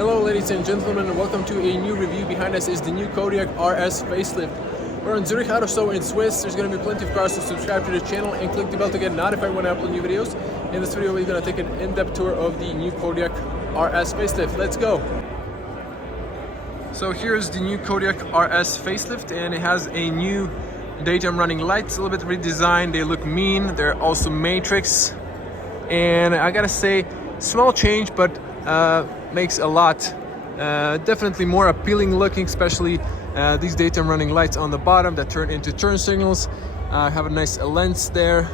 Hello ladies and gentlemen, and welcome to a new review. Behind us is the new Kodiaq RS Facelift. We're on Zurich Auto Show in Swiss. There's going to be plenty of cars, so subscribe to the channel and click the bell to get notified when I upload new videos. In this video we're going to take an in-depth tour of the new Kodiaq RS Facelift. Let's go! So here's the new Kodiaq RS Facelift, and it has a new daytime running lights, a little bit redesigned. They look mean, they're also matrix, and I gotta say, small change, but makes a lot. Definitely more appealing looking, especially these daytime running lights on the bottom that turn into turn signals. Have a nice lens there,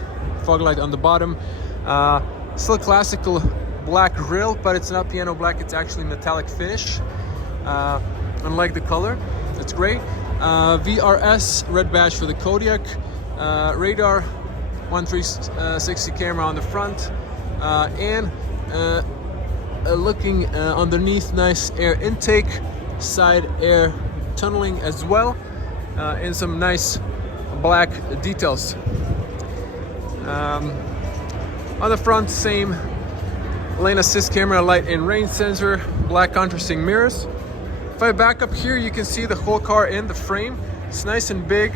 fog light on the bottom. Still classical black grille, but it's not piano black, it's actually metallic finish. Unlike the color, it's great. VRS red badge for the Kodiaq. Radar 1360 camera on the front, and looking underneath, nice air intake, side air tunneling as well, and some nice black details. On the front, same lane assist camera, light and rain sensor, black contrasting mirrors. If I back up here, you can see the whole car in the frame. It's nice and big,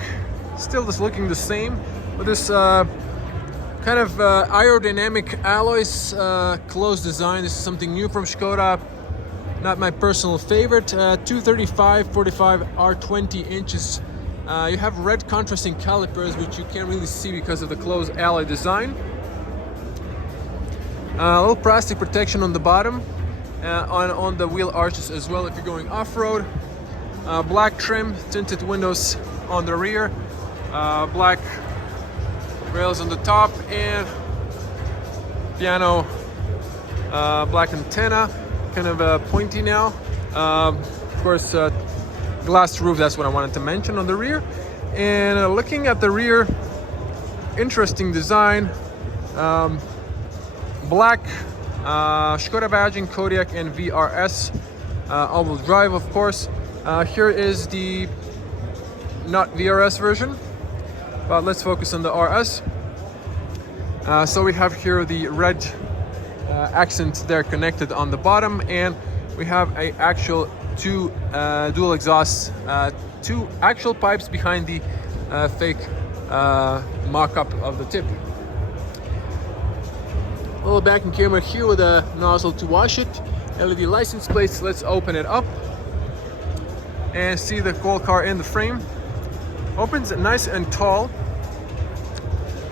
still just looking the same, with this kind of aerodynamic alloys, closed design. This is something new from Škoda, not my personal favorite. 235/45 R20 inches. You have red contrasting calipers, which you can't really see because of the closed alloy design. A little plastic protection on the bottom, on the wheel arches as well if you're going off-road. Black trim, tinted windows on the rear, black rails on the top, and piano black antenna, kind of pointy now. Of course, glass roof, that's what I wanted to mention on the rear. And looking at the rear, interesting design. Black Škoda badging, Kodiaq and VRS, all-wheel drive, of course. Here is the not VRS version, but let's focus on the RS. So we have here the red accent there connected on the bottom, and we have a actual two dual exhausts, two actual pipes behind the fake mock-up of the tip. A little backing camera here with a nozzle to wash it. LED license plates. Let's open it up and see the whole car in the frame. Opens nice and tall.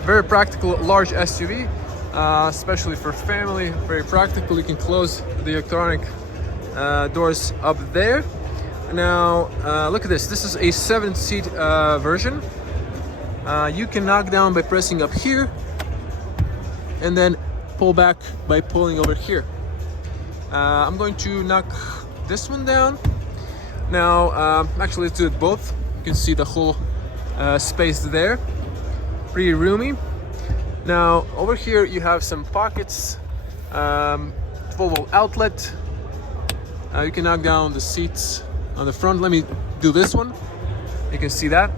Very practical, large SUV, especially for family. Very practical. You can close the electronic doors up there. Now, look at this. This is a 7-seat version. You can knock down by pressing up here, and then pull back by pulling over here. I'm going to knock this one down. Now, actually, let's do it both. You can see the whole space there. Pretty roomy. Now, over here you have some pockets, 12-volt outlet. You can knock down the seats on the front. Let me do this one. You can see that.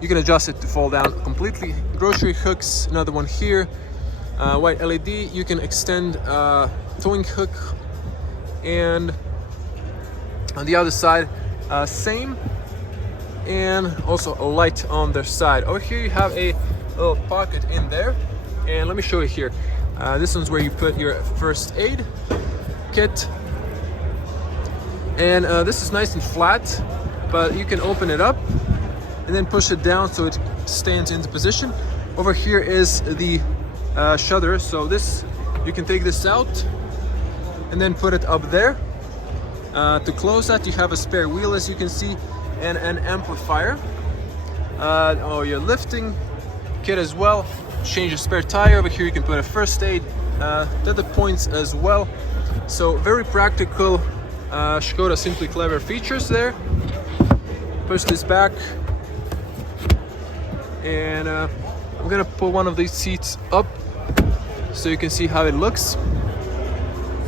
You can adjust it to fall down completely. Grocery hooks, another one here. White LED. You can extend towing hook, and on the other side, same, and also a light on their side. Over here you have a little pocket in there, and let me show you here. This one's where you put your first aid kit, and this is nice and flat, but you can open it up and then push it down so it stands into position. Over here is the shutter, so this, you can take this out and then put it up there. To close that, you have a spare wheel, as you can see, and an amplifier. Your lifting kit as well. Change a spare tire. Over here you can put a first aid, other points as well. So very practical Škoda Simply Clever features there. Push this back, and I'm gonna pull one of these seats up so you can see how it looks.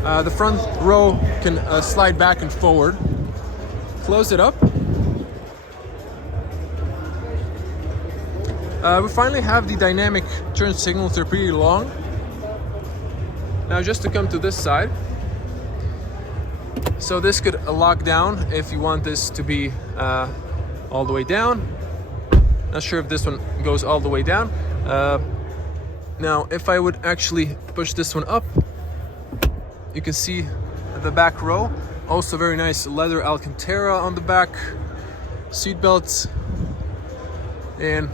The front row can slide back and forward. Close it up. We finally have the dynamic turn signals. They're pretty long. Now just to come to this side, So this could lock down if you want this to be all the way down. Not sure if this one goes all the way down. Now, if I would actually push this one up, you can see the back row. Also very nice leather Alcantara on the back, seat belts, and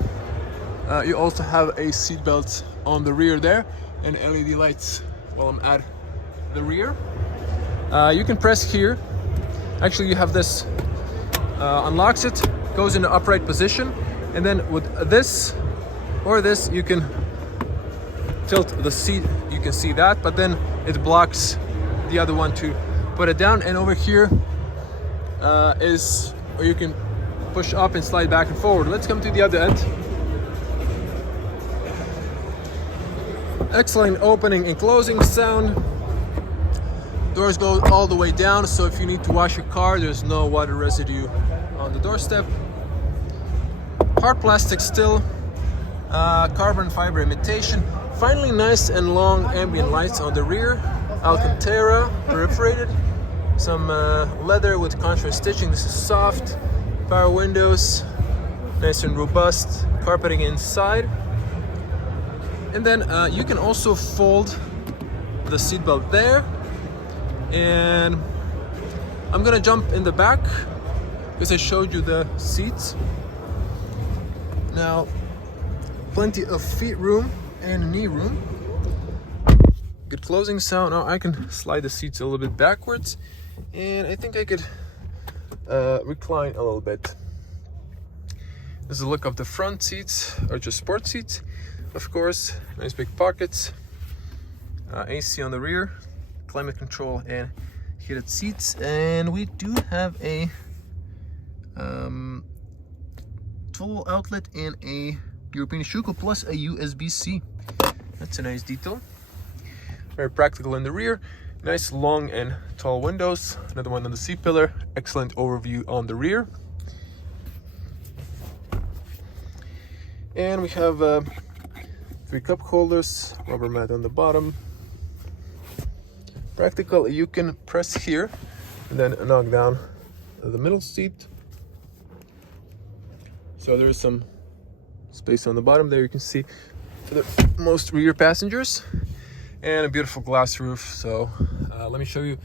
you also have a seat belt on the rear there, and LED lights while I'm at the rear. You can press here. Actually, you have this unlocks it, goes into upright position, and then with this or this, you can tilt the seat. You can see that, but then it blocks the other one to put it down. And over here is where you can push up and slide back and forward. Let's come to the other end. Excellent opening and closing sound. Doors go all the way down, so if you need to wash your car, there's no water residue on the doorstep. Hard plastic still, carbon fiber imitation. Finally, nice and long ambient lights on the rear. Alcantara, perforated. Some leather with contrast stitching. This is soft. Power windows, nice and robust. Carpeting inside. And then you can also fold the seatbelt there. And I'm gonna jump in the back because I showed you the seats. Now, plenty of feet room and knee room. Good closing sound. Now I can slide the seats a little bit backwards, and I think I could recline a little bit. This is a look of the front seats, or just sport seats, of course. Nice big pockets. AC on the rear. Climate control and heated seats, and we do have a 12 outlet and a European Schuko plus a USB-C. That's a nice detail. Very practical in the rear. Nice long and tall windows. Another one on the seat pillar. Excellent overview on the rear. And we have 3 cup holders, rubber mat on the bottom. Practical, you can press here and then knock down the middle seat. So there is some space on the bottom there, you can see, for the most rear passengers. And a beautiful glass roof. So let me show you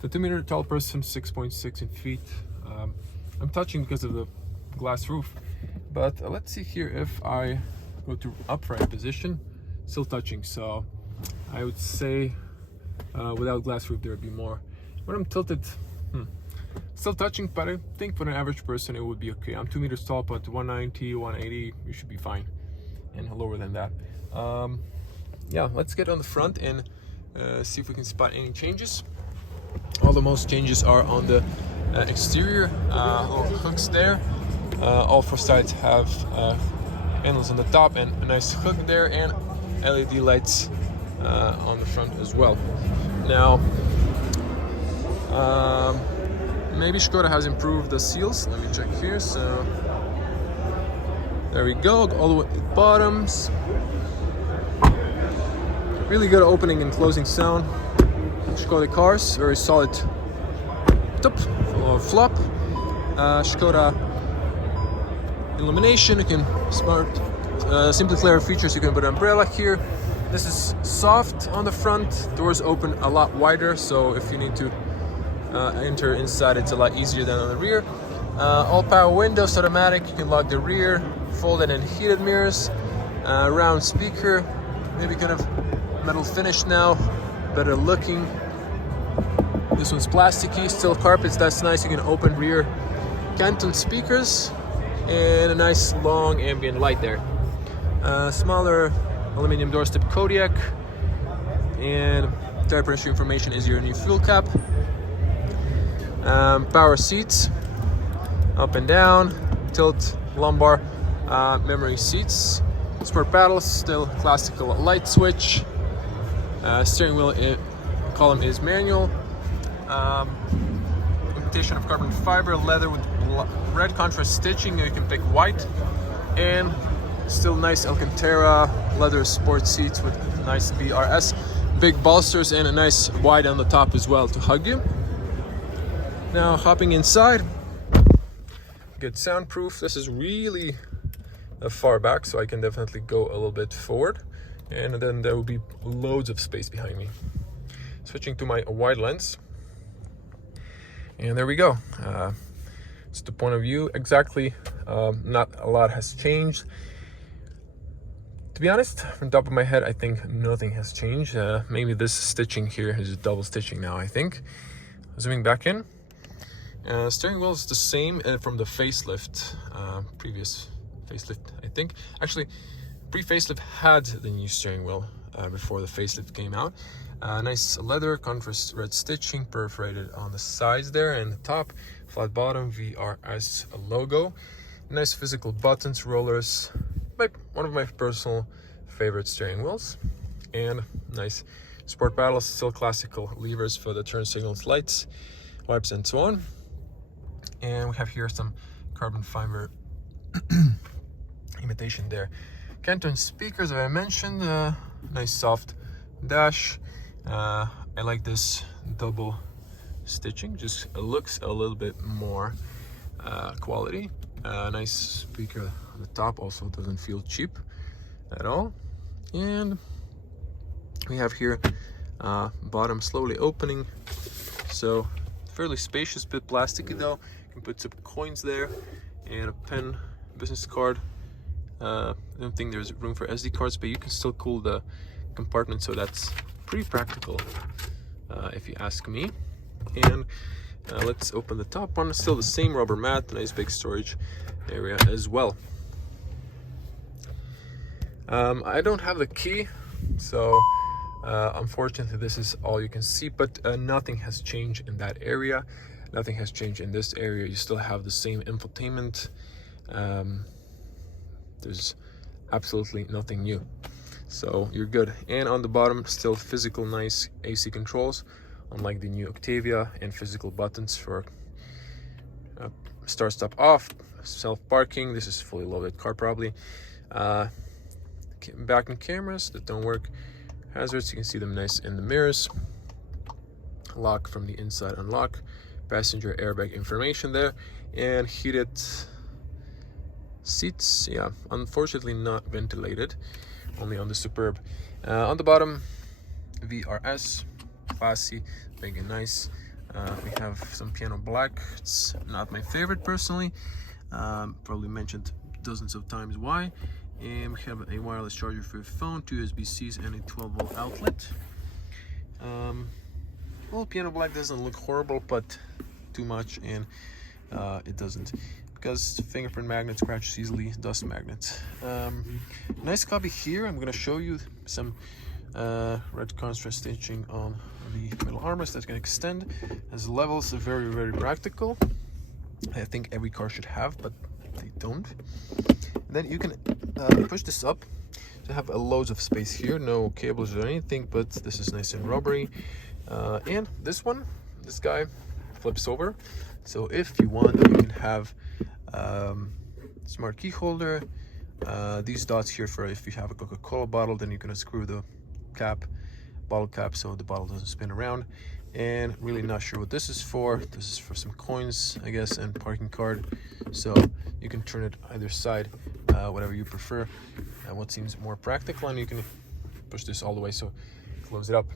the 2-meter tall person, 6.6 in feet. I'm touching because of the glass roof, but let's see here if I go to upright position, still touching. So I would say without glass roof there would be more. When I'm tilted, still touching, but I think for an average person it would be okay. I'm 2 meters tall, but 190, 180, you should be fine, and lower than that. Yeah, let's get on the front and see if we can spot any changes. All the most changes are on the exterior. Little hooks there. All 4 sides have handles on the top and a nice hook there, and LED lights on the front as well. Now, maybe Škoda has improved the seals. Let me check here. So there we go, all the way to the bottoms. Really good opening and closing sound. Škoda cars, very solid top or flop. Škoda illumination. You can simply clear features. You can put an umbrella here. This is soft on the front. Doors open a lot wider, so if you need to enter inside, it's a lot easier than on the rear. All power windows, automatic. You can lock the rear, folded and heated mirrors. Round speaker, maybe kind of metal finish now, better looking. This one's plasticky, still carpets, that's nice. You can open rear Canton speakers and a nice long ambient light there. Smaller aluminum doorstep Kodiaq, and tire pressure information is your new fuel cap. Power seats, up and down, tilt, lumbar, memory seats. Sport paddles, still classical light switch. Steering wheel column is manual. Imitation of carbon fiber, leather with red contrast stitching. You can pick white, and still nice Alcantara leather sport seats with nice BRS, big bolsters, and a nice wide on the top as well to hug you. Now hopping inside, good soundproof. This is really far back, so I can definitely go a little bit forward, and then there will be loads of space behind me. Switching to my wide lens, and there we go. It's the point of view exactly. Not a lot has changed. To be honest, from the top of my head, I think nothing has changed. Maybe this stitching here is double stitching now, I think. Zooming back in. Steering wheel is the same from the facelift, previous facelift, I think. Actually, pre-facelift had the new steering wheel before the facelift came out. Nice leather, contrast red stitching, perforated on the sides there and the top. Flat bottom, VRS logo. Nice physical buttons, rollers. One of my personal favorite steering wheels. And nice sport paddles, still classical levers for the turn signals, lights, wipes, and so on. And we have here some carbon fiber imitation there. Canton speakers, as I mentioned, nice soft dash. I like this double stitching, just looks a little bit more quality. Nice speaker on the top, also doesn't feel cheap at all. And we have here bottom slowly opening, so fairly spacious, bit plasticky though. You can put some coins there and a pen, business card. I don't think there's room for SD cards, but you can still cool the compartment, so that's pretty practical if you ask me. And let's open the top one. Still the same rubber mat, nice big storage area as well. I don't have the key, so unfortunately this is all you can see, but nothing has changed in that area. Nothing has changed in this area. You still have the same infotainment. There's absolutely nothing new, so you're good. And on the bottom, still physical nice AC controls, unlike the new Octavia, and physical buttons for start, stop, off, self-parking. This is fully loaded car probably. Back in cameras that don't work, hazards, you can see them nice in the mirrors. Lock from the inside, unlock. Passenger airbag information there, and heated seats. Yeah, unfortunately not ventilated, only on the Superb. On the bottom, VRS, classy, big and nice. We have some piano black. It's not my favorite personally. Probably mentioned dozens of times why. And we have a wireless charger for your phone, 2 USB-Cs, and a 12-volt outlet. Well, piano black doesn't look horrible, but too much, and it doesn't, because fingerprint magnet scratches easily, dust magnets. Nice copy here. I'm gonna show you some red contrast stitching on the middle armrest that can extend as levels. Very, very practical. I think every car should have, but they don't. Then you can push this up to have loads of space here. No cables or anything, but this is nice and rubbery. And this guy flips over, so if you want, you can have smart key holder. These dots here for if you have a Coca-Cola bottle, then you're gonna screw the bottle cap so the bottle doesn't spin around. And really not sure what this is for. This is for some coins, I guess, and parking card, so you can turn it either side, whatever you prefer, what seems more practical. And you can push this all the way, so close it up.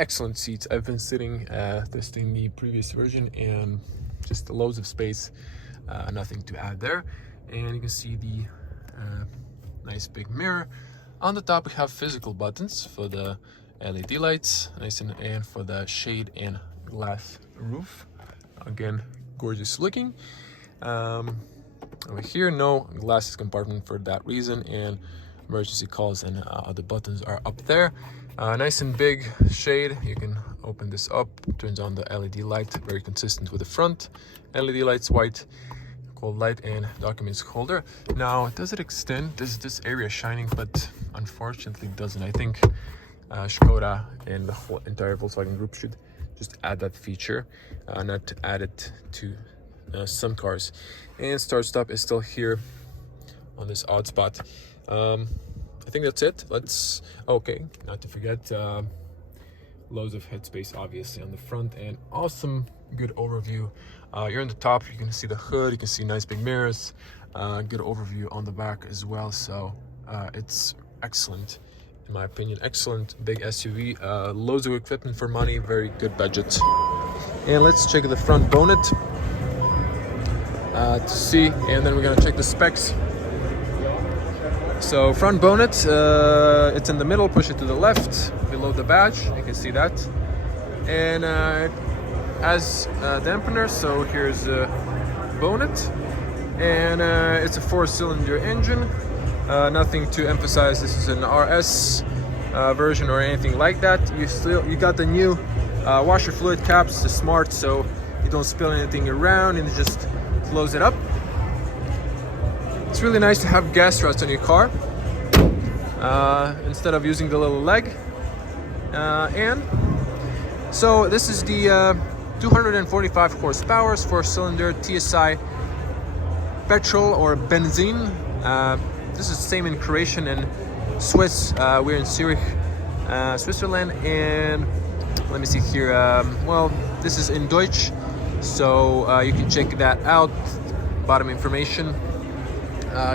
Excellent seats. I've been sitting testing the previous version, and just loads of space, nothing to add there. And you can see the nice big mirror. On the top we have physical buttons for the LED lights, nice, and for the shade and glass roof. Again, gorgeous looking. Over here, no glasses compartment for that reason, and emergency calls and other buttons are up there. Nice and big shade. You can open this up, turns on the LED light, very consistent with the front LED lights, white, cold light, and documents holder. Now, does it extend? Does this area shining? But unfortunately doesn't. I think Škoda and the whole entire Volkswagen group should just add that feature, not add it to some cars. And start stop is still here on this odd spot. I think that's it. Okay, not to forget, Loads of headspace obviously on the front, and awesome good overview. You're in the top, you can see the hood, you can see nice big mirrors, good overview on the back as well. So it's excellent in my opinion, excellent big SUV, loads of equipment for money, very good budget. And let's check the front bonnet to see, and then we're gonna check the specs. So front bonnet, it's in the middle, push it to the left, below the badge, you can see that. And as a dampener, so here's the bonnet. And it's a 4-cylinder engine. Nothing to emphasize, this is an RS version or anything like that. You got the new washer fluid caps, the smart, so you don't spill anything around and just close it up. It's really nice to have gas struts on your car instead of using the little leg. And so this is the 245 horsepower, 4-cylinder TSI petrol or benzene. This is the same in Croatian and Swiss. We're in Zurich, Switzerland, and let me see here. Well, this is in Deutsch, so you can check that out. Bottom information.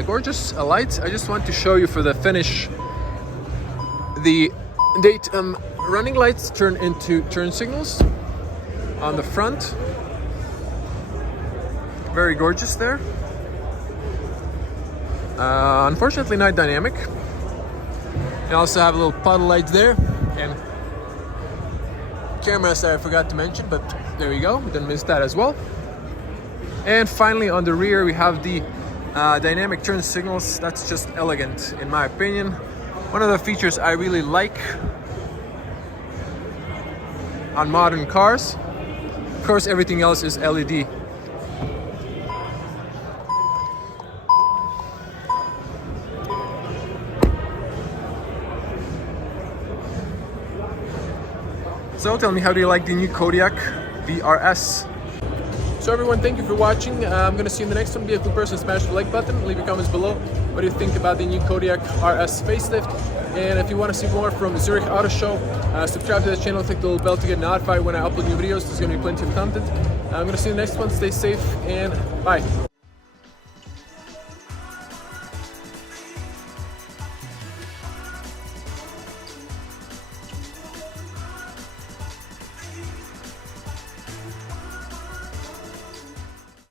Gorgeous lights. I just want to show you for the finish. The running lights turn into turn signals on the front. Very gorgeous there. Unfortunately not dynamic. You also have a little puddle lights there, and cameras that I forgot to mention, but there you go, didn't miss that as well. And finally on the rear we have the dynamic turn signals. That's just elegant in my opinion. One of the features I really like on modern cars. Of course, everything else is LED. So tell me, how do you like the new Kodiaq VRS? So everyone, thank you for watching. I'm gonna see you in the next one. Be a cool person, smash the like button, leave your comments below. What do you think about the new Kodiaq RS Facelift? And if you want to see more from Zurich Auto Show, subscribe to the channel, click the little bell to get notified when I upload new videos. There's gonna be plenty of content. I'm gonna see you in the next one. Stay safe and bye.